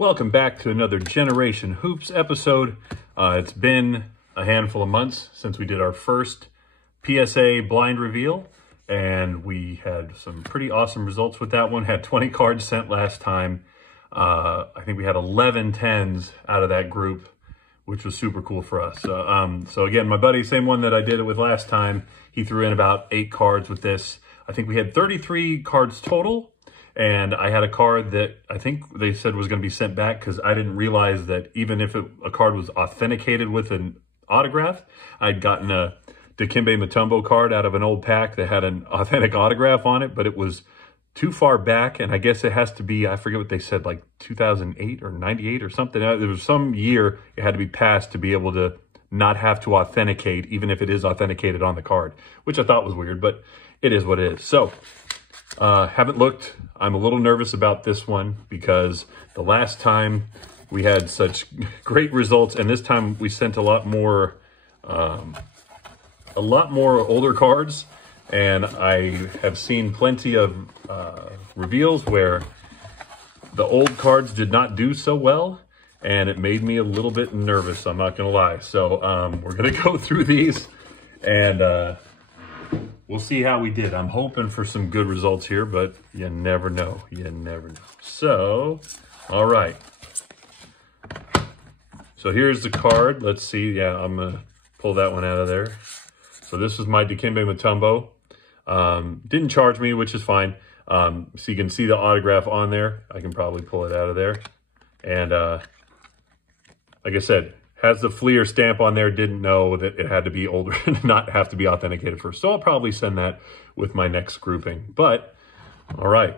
Welcome back to another Generation Hoops episode. It's been a handful of months since we did our first PSA blind reveal, and we had some pretty awesome results with that one. Had 20 cards sent last time. I think we had 11 10s out of that group, which was super cool for us. So again, my buddy, same one that I did it with last time, he threw in about 8 cards with this. I think we had 33 cards total. And I had a card that I think they said was going to be sent back because I didn't realize that even if a card was authenticated with an autograph, I'd gotten a Dikembe Mutombo card out of an old pack that had an authentic autograph on it, but it was too far back. And I guess it has to be, I forget what they said, like 2008 or 98 or something. There was some year it had to be passed to be able to not have to authenticate, even if it is authenticated on the card, which I thought was weird, but it is what it is. So, haven't looked. I'm a little nervous about this one because the last time we had such great results, and this time we sent a lot more older cards, and I have seen plenty of reveals where the old cards did not do so well, and it made me a little bit nervous, I'm not gonna lie. So we're gonna go through these and we'll see how we did. I'm hoping for some good results here, but you never know. You never know. So, all right. So here's the card. Let's see. Yeah, I'm going to pull that one out of there. So this is my Dikembe Mutombo. Didn't charge me, which is fine. So you can see the autograph on there. I can probably pull it out of there. And like I said, has the Fleer stamp on there, didn't know that it had to be older and not have to be authenticated first. So I'll probably send that with my next grouping. But, all right,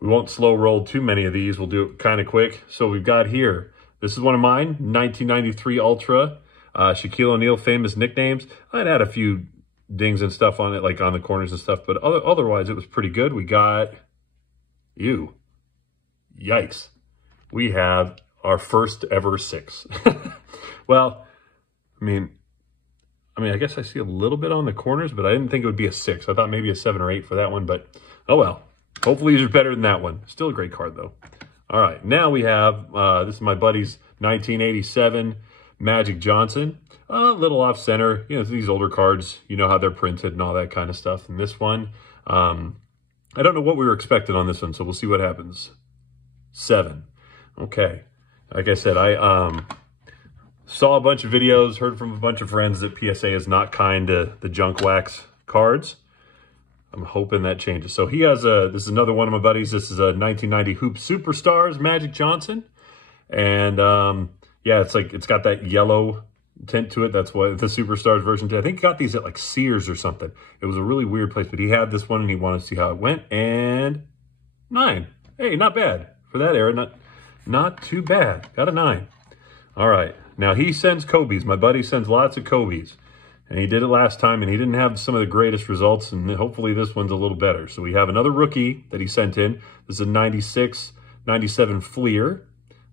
we won't slow roll too many of these. We'll do it kind of quick. So we've got here, this is one of mine, 1993 Ultra, Shaquille O'Neal famous nicknames. I'd had a few dings and stuff on it, like on the corners and stuff, but otherwise it was pretty good. We got, yikes. We have our first ever 6. Well, I mean, I guess I see a little bit on the corners, but I didn't think it would be a 6. I thought maybe a 7 or 8 for that one, but oh well. Hopefully these are better than that one. Still a great card though. All right, now we have, this is my buddy's 1987 Magic Johnson. A little off center. You know, these older cards, you know how they're printed and all that kind of stuff. And this one, I don't know what we were expecting on this one, so we'll see what happens. 7. Okay. Like I said, I saw a bunch of videos, heard from a bunch of friends that PSA is not kind to the junk wax cards. I'm hoping that changes. So he has this is another one of my buddies. This is a 1990 Hoop Superstars Magic Johnson. And yeah, it's got that yellow tint to it. That's what the Superstars version did. I think he got these at like Sears or something. It was a really weird place, but he had this one and he wanted to see how it went. And 9. Hey, not bad for that era. Not too bad. Got a 9. All right. Now, he sends Kobe's. My buddy sends lots of Kobe's. And he did it last time, and he didn't have some of the greatest results, and hopefully this one's a little better. So we have another rookie that he sent in. This is a 96, 97 Fleer.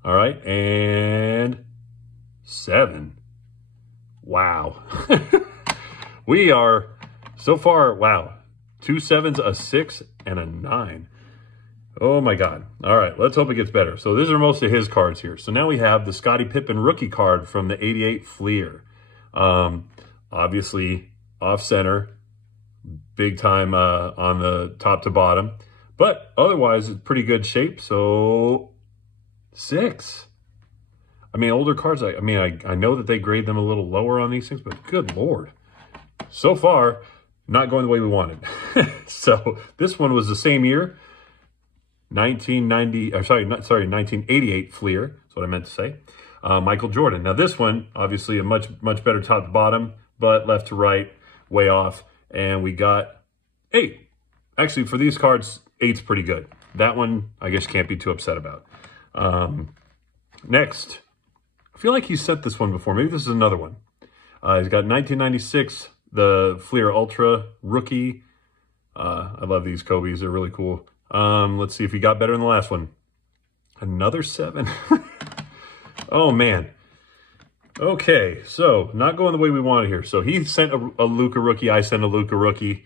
All right. And 7. Wow. We are, so far, wow. 2 7s, a 6, and a 9. Oh my God. All right, let's hope it gets better. So these are most of his cards here. So now we have the Scottie Pippen rookie card from the 88 Fleer. Obviously off center, big time on the top to bottom, but otherwise it's pretty good shape. So 6. I mean, older cards, I know that they grade them a little lower on these things, but good Lord. So far, not going the way we wanted. So this one was the same year. 1988 Fleer, that's what I meant to say. Michael Jordan. Now this one, obviously a much better top to bottom, but left to right, way off. And we got 8. Actually, for these cards, 8's pretty good. That one, I guess, can't be too upset about. Next, I feel like he sent this one before. Maybe this is another one. He's got 1996, the Fleer Ultra rookie. I love these Kobe's. They're really cool. Let's see if he got better than the last one. Another 7. Oh, man. Okay, so not going the way we wanted here. So he sent a Luka rookie. I sent a Luka rookie.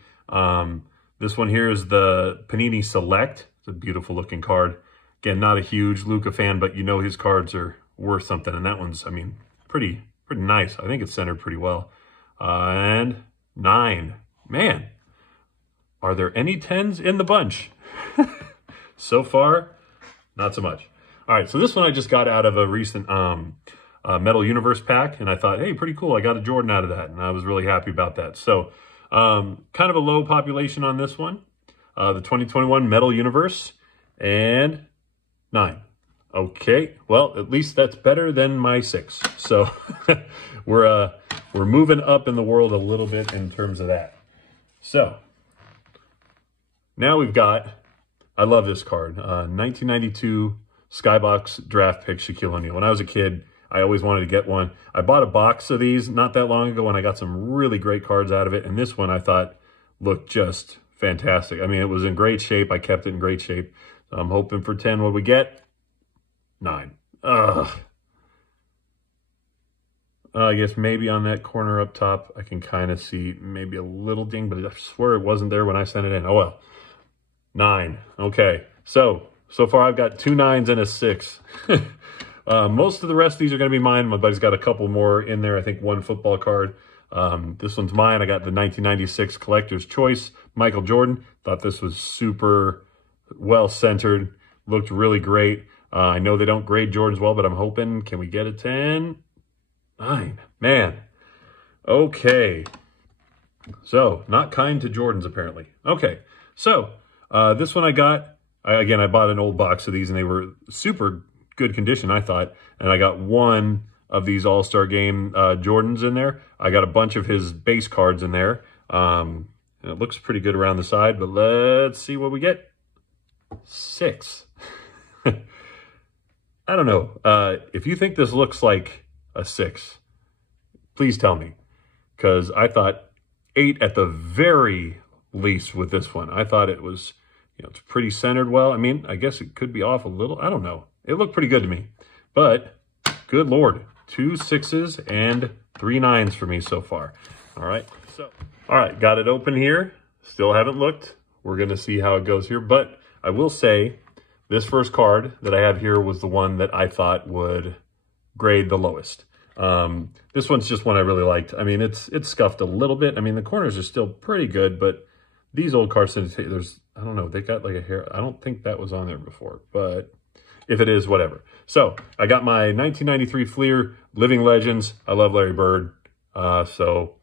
This one here is the Panini Select. It's a beautiful looking card. Again, not a huge Luka fan, but you know his cards are worth something. And that one's, I mean, pretty nice. I think it's centered pretty well. And 9. Man, are there any 10s in the bunch? So far, not so much. All right, so this one I just got out of a recent Metal Universe pack, and I thought, hey, pretty cool. I got a Jordan out of that, and I was really happy about that. So kind of a low population on this one. The 2021 Metal Universe, and 9. Okay, well, at least that's better than my 6. So we're moving up in the world a little bit in terms of that. So now we've got, I love this card, 1992 Skybox Draft Pick Shaquille O'Neal. When I was a kid, I always wanted to get one. I bought a box of these not that long ago, and I got some really great cards out of it. And this one I thought looked just fantastic. I mean, it was in great shape. I kept it in great shape. So I'm hoping for 10. What we get? 9. Ugh. I guess maybe on that corner up top, I can kind of see maybe a little ding, but I swear it wasn't there when I sent it in. Oh, well. 9. Okay. So far I've got 2 9s and a 6. Most of the rest of these are going to be mine. My buddy's got a couple more in there. I think 1 football card. This one's mine. I got the 1996 Collector's Choice Michael Jordan. Thought this was super well centered. Looked really great. I know they don't grade Jordans well, but I'm hoping, can we get a 10? 9. Man. Okay. So, not kind to Jordans, apparently. Okay. So, this one I got, again, I bought an old box of these, and they were super good condition, I thought. And I got 1 of these All-Star Game Jordans in there. I got a bunch of his base cards in there. And it looks pretty good around the side, but let's see what we get. 6. I don't know. If you think this looks like a 6, please tell me. Because I thought 8 at the very least with this one. I thought it was, you know, it's pretty centered well. I mean, I guess it could be off a little. I don't know. It looked pretty good to me. But, good Lord. 2 6s and 3 9s for me so far. All right. All right. Got it open here. Still haven't looked. We're going to see how it goes here. But I will say, this first card that I have here was the one that I thought would grade the lowest. This one's just one I really liked. I mean, it's scuffed a little bit. I mean, the corners are still pretty good, but these old cards, there's, I don't know, they got like a hair. I don't think that was on there before, but if it is, whatever. So I got my 1993 Fleer Living Legends. I love Larry Bird. So,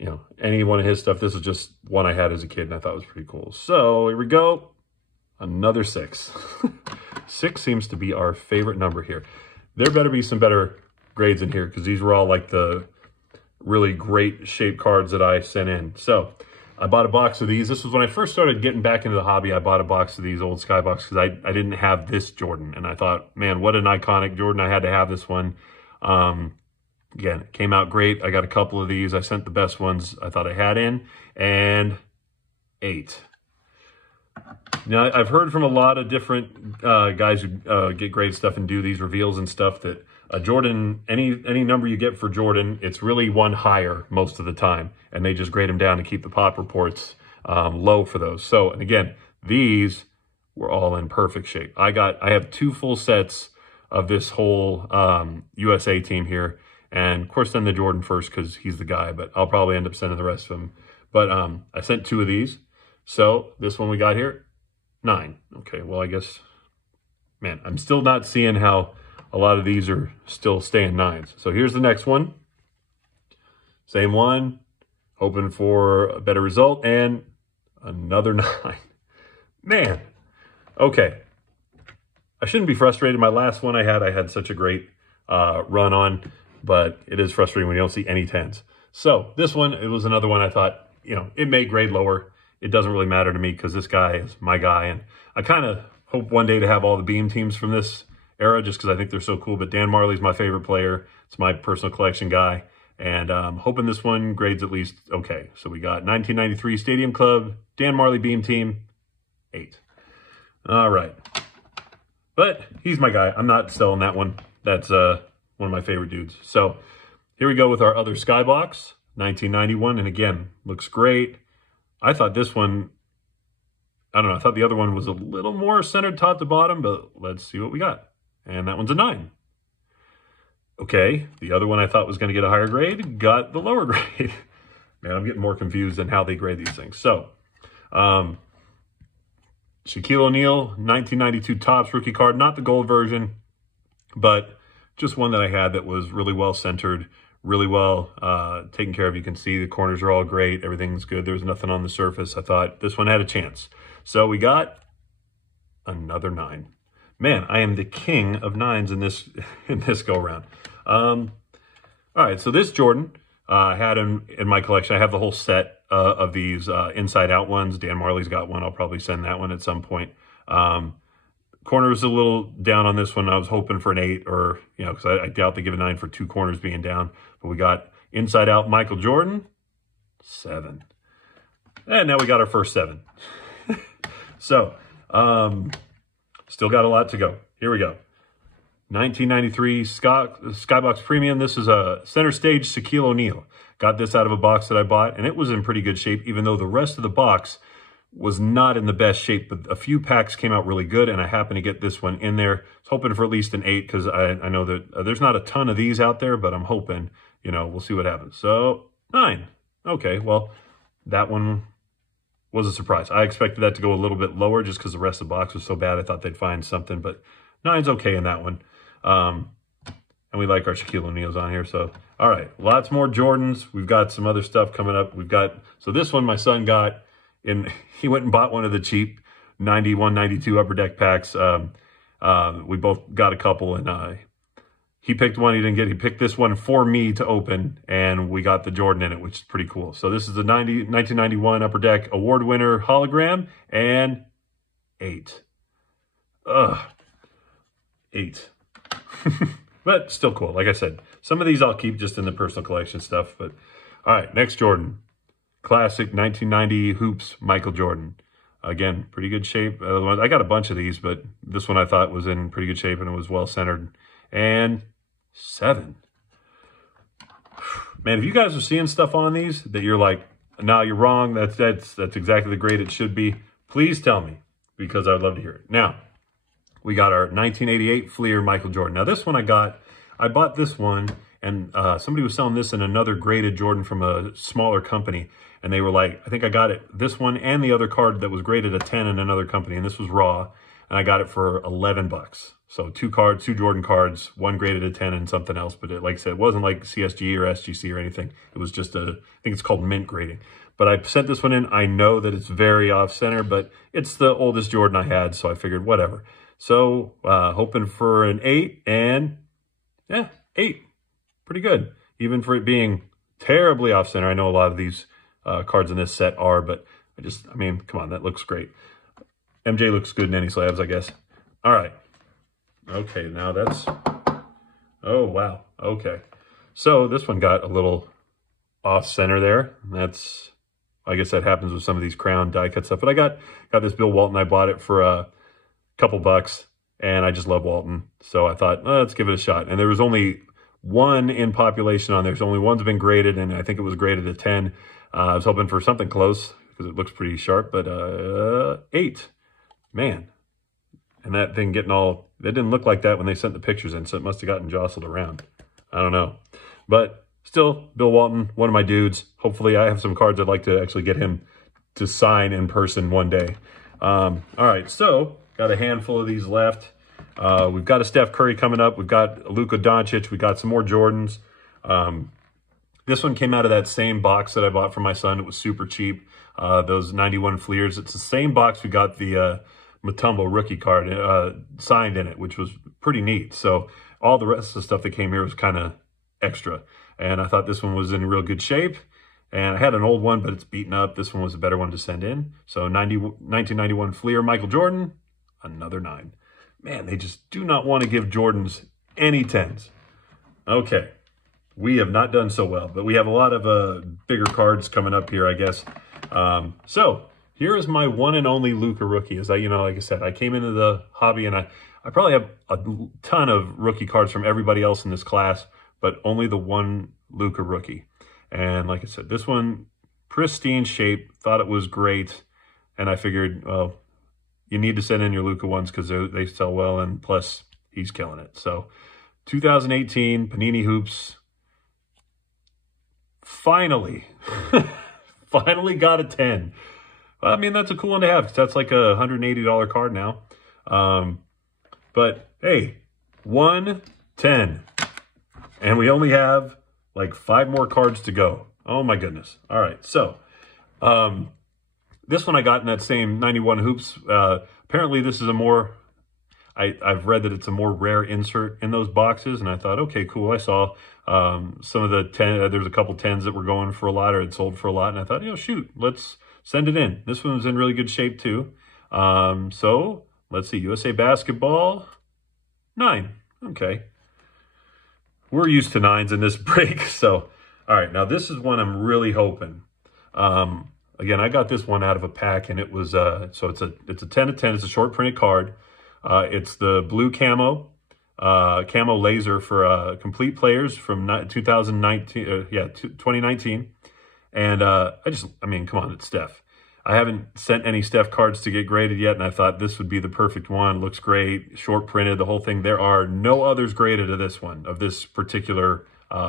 you know, any one of his stuff, this is just one I had as a kid and I thought was pretty cool. So here we go. Another 6. 6 seems to be our favorite number here. There better be some better grades in here because these were all like the really great shape cards that I sent in. So I bought a box of these. This was when I first started getting back into the hobby. I bought a box of these old Skybox because I didn't have this Jordan. And I thought, man, what an iconic Jordan. I had to have this one. Again, it came out great. I got a couple of these. I sent the best ones I thought I had in. And 8. Now, I've heard from a lot of different guys who get great stuff and do these reveals and stuff that Jordan, any number you get for Jordan, it's really one higher most of the time. And they just grade them down to keep the pop reports low for those. So, and again, these were all in perfect shape. I have 2 full sets of this whole USA team here. And, of course, then the Jordan first because he's the guy. But I'll probably end up sending the rest of them. But I sent 2 of these. So, this one we got here, 9. Okay, well, I guess, man, I'm still not seeing how a lot of these are still staying 9s. So, here's the next one. Same one. Hoping for a better result. And another 9. Man. Okay. I shouldn't be frustrated. My last one I had such a great run on. But it is frustrating when you don't see any 10s. So, this one, it was another one I thought, you know, it may grade lower. It doesn't really matter to me because this guy is my guy. And I kind of hope one day to have all the Beam teams from this era just because I think they're so cool. But Dan Marley's my favorite player. It's my personal collection guy. And I'm hoping this one grades at least okay. So we got 1993 Stadium Club, Dan Marley Beam team, 8. All right. But he's my guy. I'm not selling that one. That's one of my favorite dudes. So here we go with our other Skybox, 1991. And again, looks great. I thought this one, I don't know. I thought the other one was a little more centered top to bottom, but let's see what we got. And that one's a 9. Okay, the other one I thought was going to get a higher grade got the lower grade. Man, I'm getting more confused in how they grade these things. So, Shaquille O'Neal, 1992 Topps rookie card, not the gold version, but just one that I had that was really well centered, really well taken care of. You can see the corners are all great. Everything's good. There was nothing on the surface. I thought this one had a chance. So we got another 9. Man, I am the king of 9s in this go round. All right, so this Jordan I had in my collection. I have the whole set of these inside out ones. Dan Marley's got one. I'll probably send that one at some point. Corner was a little down on this one. I was hoping for an 8 or, you know, because I doubt they give a 9 for 2 corners being down. But we got inside out Michael Jordan, 7. And now we got our first 7. So, still got a lot to go. Here we go. 1993 Skybox Premium. This is a center stage Shaquille O'Neal. Got this out of a box that I bought, and it was in pretty good shape, even though the rest of the box was not in the best shape. But a few packs came out really good, and I happened to get this one in there. I was hoping for at least an 8 because I know that there's not a ton of these out there, but I'm hoping, you know, we'll see what happens. So, 9. Okay, well, that one was a surprise. I expected that to go a little bit lower just because the rest of the box was so bad. I thought they'd find something, but 9's okay in that one. And we like our Shaquille O'Neals on here. So, all right, lots more Jordans. We've got some other stuff coming up. So this one my son got he went and bought one of the cheap 91, 92 Upper Deck packs. We both got a couple, and he picked one he picked this one for me to open, and we got the Jordan in it, which is pretty cool. So this is the 1991 Upper Deck award winner hologram, and 8. 8. But still cool. Like I said, some of these I'll keep just in the personal collection stuff. But all right, next Jordan. Classic 1990 Hoops Michael Jordan. Again, pretty good shape. I got a bunch of these, but this one I thought was in pretty good shape, and it was well centered. And 7. Man, if you guys are seeing stuff on these that you're like, no, you're wrong, that's exactly the grade it should be, please tell me, because I'd love to hear it. Now, we got our 1988 Fleer Michael Jordan. Now, this one I bought this one, and somebody was selling this in another graded Jordan from a smaller company, and they were like, I think I got it, this one and the other card that was graded a 10 in another company, and this was raw, and I got it for 11 bucks. So 2 Jordan cards, one graded a 10 and something else, but like I said, it wasn't like CSG or SGC or anything. It was just I think it's called mint grading. But I sent this one in. I know that it's very off-center, but it's the oldest Jordan I had, so I figured whatever. So hoping for an 8, and yeah, 8. Pretty good, even for it being terribly off-center. I know a lot of these cards in this set are, but I mean, come on, that looks great. MJ looks good in any slabs, I guess. All right. Okay, now that's, oh, wow. Okay. So this one got a little off-center there. I guess that happens with some of these crown die cut stuff. But I got this Bill Walton. I bought it for a couple bucks, and I just love Walton. So I thought, let's give it a shot. And there was only one in population on there. So only one's been graded, and I think it was graded a 10. I was hoping for something close because it looks pretty sharp, but 8. Man. And that thing getting all, it didn't look like that when they sent the pictures in, so it must have gotten jostled around. I don't know. But still, Bill Walton, one of my dudes. Hopefully I have some cards I'd like to actually get him to sign in person one day. All right, so got a handful of these left. We've got a Steph Curry coming up. We've got Luka Doncic. We got some more Jordans. This one came out of that same box that I bought for my son. It was super cheap. Those 91 Fleers. It's the same box we got the Mutombo rookie card signed in it, which was pretty neat. So all the rest of the stuff that came here was kind of extra. And I thought this one was in real good shape. And I had an old one, but it's beaten up. This one was a better one to send in. So 1991 Fleer Michael Jordan, another 9. Man, they just do not want to give Jordans any 10s. Okay, we have not done so well, but we have a lot of bigger cards coming up here, I guess. So here is my one and only Luka rookie. As like I said, I came into the hobby, and I probably have a ton of rookie cards from everybody else in this class, but only the one Luka rookie. And like I said, this one, pristine shape, thought it was great. And I figured, well, you need to send in your Luka ones because they sell well, and plus he's killing it. So 2018 Panini Hoops. Finally, finally got a 10. I mean, that's a cool one to have because that's like a $180 card now. But hey, 110. And we only have like 5 more cards to go. Oh my goodness. All right. So, this one I got in that same 91 Hoops. Apparently this is a more, I've read that it's a more rare insert in those boxes. And I thought, okay, cool. I saw some of the 10, there's a couple 10s that were going for a lot or had sold for a lot. And I thought, shoot, let's send it in. This one's in really good shape too. So let's see, USA Basketball, 9. Okay. We're used to 9s in this break. So, all right, now this is one I'm really hoping. Again, I got this one out of a pack, and it was, so it's a 10 of 10. It's a short printed card. It's the blue camo laser for complete players from 2019, 2019. And I mean, come on, it's Steph. I haven't sent any Steph cards to get graded yet, and I thought this would be the perfect one. Looks great, short printed, the whole thing. There are no others graded of this one, of this particular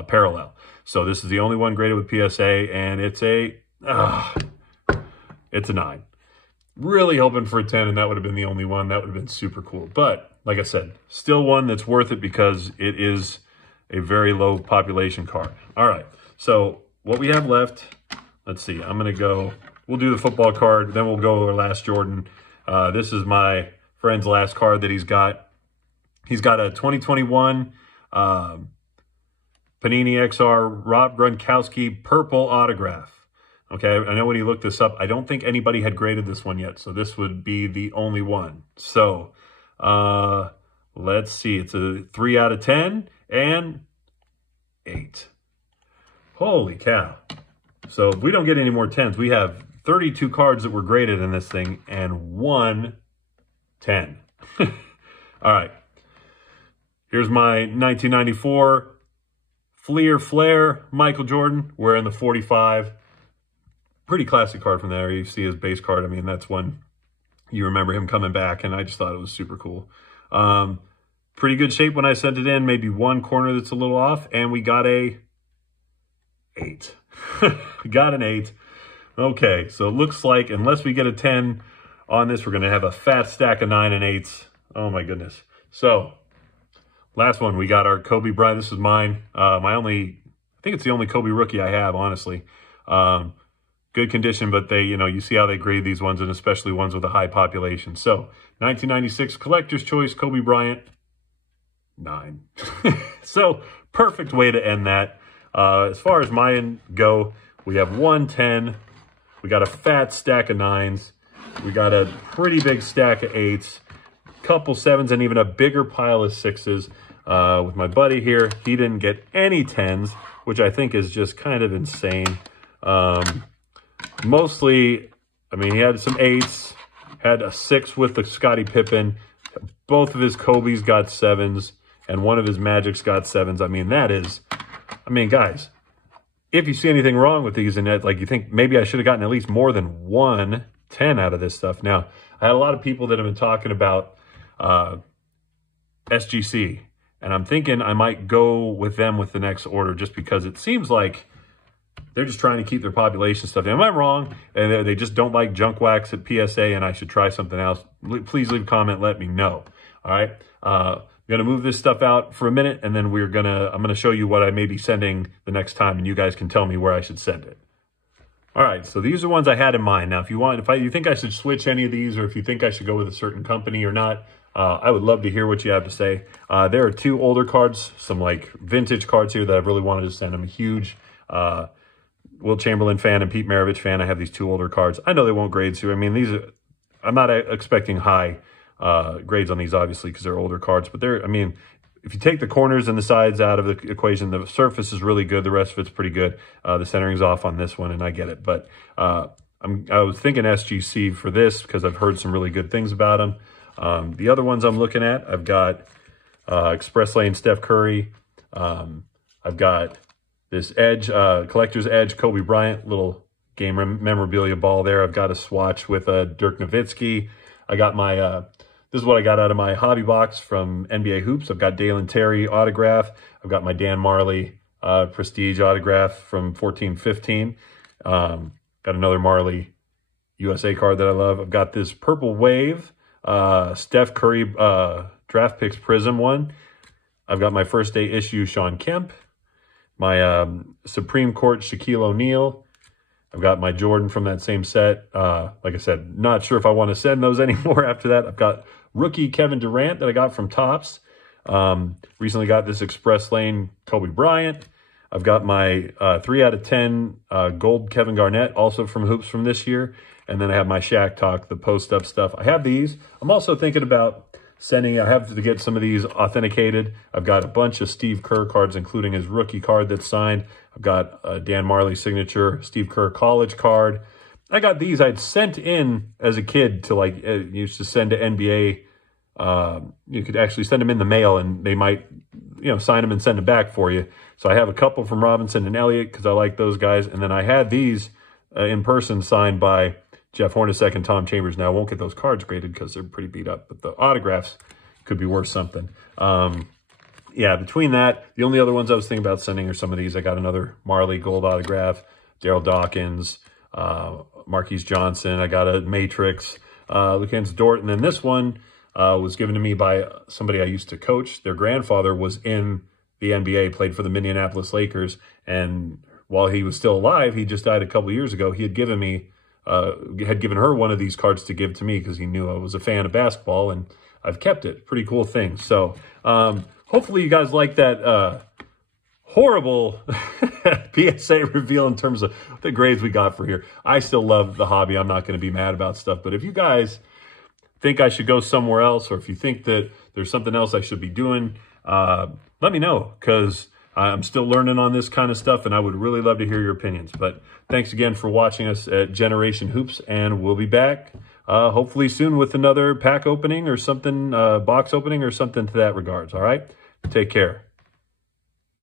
parallel. So this is the only one graded with PSA, and it's a 9. Really hoping for a 10, and that would have been the only one. That would have been super cool. But like I said, still one that's worth it because it is a very low population card. All right, so what we have left, let's see. I'm going to go, we'll do the football card, then we'll go our last Jordan. This is my friend's last card that he's got. He's got a 2021 Panini XR Rob Gronkowski purple autograph. Okay, I know when he looked this up, I don't think anybody had graded this one yet, so this would be the only one. So, let's see. It's a 3 out of 10 and 8. Holy cow. So if we don't get any more 10s, we have 32 cards that were graded in this thing and 1 10. All right. Here's my 1994 Fleer Flare Michael Jordan wearing the 45. Pretty classic card from there. You see his base card. I mean, that's one you remember him coming back, and I just thought it was super cool. Pretty good shape when I sent it in. Maybe one corner that's a little off, and we got a 8. We got an 8. Okay, so it looks like unless we get a 10 on this, we're going to have a fat stack of 9 and 8s. Oh, my goodness. So, last one, we got our Kobe Bryant. This is mine. I think it's the only Kobe rookie I have, honestly. Good condition, but they, you see how they grade these ones, and especially ones with a high population. So, 1996 Collector's Choice Kobe Bryant, 9. So, perfect way to end that. As far as mine go, we have 110. We got a fat stack of 9s. We got a pretty big stack of 8s. Couple 7s, and even a bigger pile of 6s. With my buddy here, he didn't get any 10s, which I think is just kind of insane. Mostly, I mean, he had some 8s, had a 6 with the Scottie Pippen. Both of his Kobe's got 7s, and one of his Magics got 7s. I mean, guys, if you see anything wrong with these and like you think maybe I should have gotten at least more than 1 10 out of this stuff. Now, I had a lot of people that have been talking about SGC, and I'm thinking I might go with them with the next order just because it seems like they're just trying to keep their population stuff. Am I wrong? And they just don't like junk wax at PSA and I should try something else? Please leave a comment. Let me know. All right. I'm going to move this stuff out for a minute, and then I'm going to show you what I may be sending the next time, and you guys can tell me where I should send it. All right. So these are ones I had in mind. Now, if you think I should switch any of these, or if you think I should go with a certain company or not, I would love to hear what you have to say. There are 2 older cards, some like vintage cards here that I've really wanted to send. I'm a huge Wilt Chamberlain fan and Pete Maravich fan. I have these 2 older cards. I know they won't grade too. I mean, I'm not expecting high grades on these, obviously, because they're older cards. But if you take the corners and the sides out of the equation, the surface is really good. The rest of it's pretty good. The centering's off on this one, and I get it. But I was thinking SGC for this because I've heard some really good things about them. The other ones I'm looking at, I've got Express Lane Steph Curry. I've got this Edge, Collector's Edge Kobe Bryant, little game memorabilia ball there. I've got a swatch with Dirk Nowitzki. I got my, this is what I got out of my hobby box from NBA Hoops. I've got Dalen Terry autograph. I've got my Dan Marley Prestige autograph from 14-15. Got another Marley USA card that I love. I've got this Purple Wave Steph Curry Draft Picks Prism one. I've got my first day issue Sean Kemp. My Supreme Court Shaquille O'Neal. I've got my Jordan from that same set. Like I said, not sure if I want to send those anymore after that. I've got rookie Kevin Durant that I got from Topps. Recently got this Express Lane Kobe Bryant. I've got my 3 out of 10 gold Kevin Garnett, also from Hoops from this year. And then I have my Shaq Talk, the post-up stuff. I have these. I'm also thinking about sending, I have to get some of these authenticated. I've got a bunch of Steve Kerr cards, including his rookie card that's signed. I've got Dan Marley signature, Steve Kerr college card. I got these I'd sent in as a kid to like, used to send to NBA. You could actually send them in the mail and they might, sign them and send them back for you. So I have a couple from Robinson and Elliott because I like those guys. And then I had these in person signed by Jeff Hornacek and Tom Chambers. Now, I won't get those cards graded because they're pretty beat up, but the autographs could be worth something. Yeah, between that, the only other ones I was thinking about sending are some of these. I got another Marley gold autograph, Daryl Dawkins, Marquise Johnson. I got a Matrix, Lucan's Dort. And then this one was given to me by somebody I used to coach. Their grandfather was in the NBA, played for the Minneapolis Lakers. And while he was still alive, he just died a couple years ago. He had given me, had given her one of these cards to give to me because he knew I was a fan of basketball, and I've kept it. Pretty cool thing. So hopefully you guys like that horrible PSA reveal in terms of the grades we got for here. I still love the hobby. I'm not going to be mad about stuff. But if you guys think I should go somewhere else, or if you think that there's something else I should be doing, let me know, because I'm still learning on this kind of stuff, and I would really love to hear your opinions. But thanks again for watching us at Generation Hoops, and we'll be back hopefully soon with another pack opening or something, box opening or something to that regards. All right? Take care.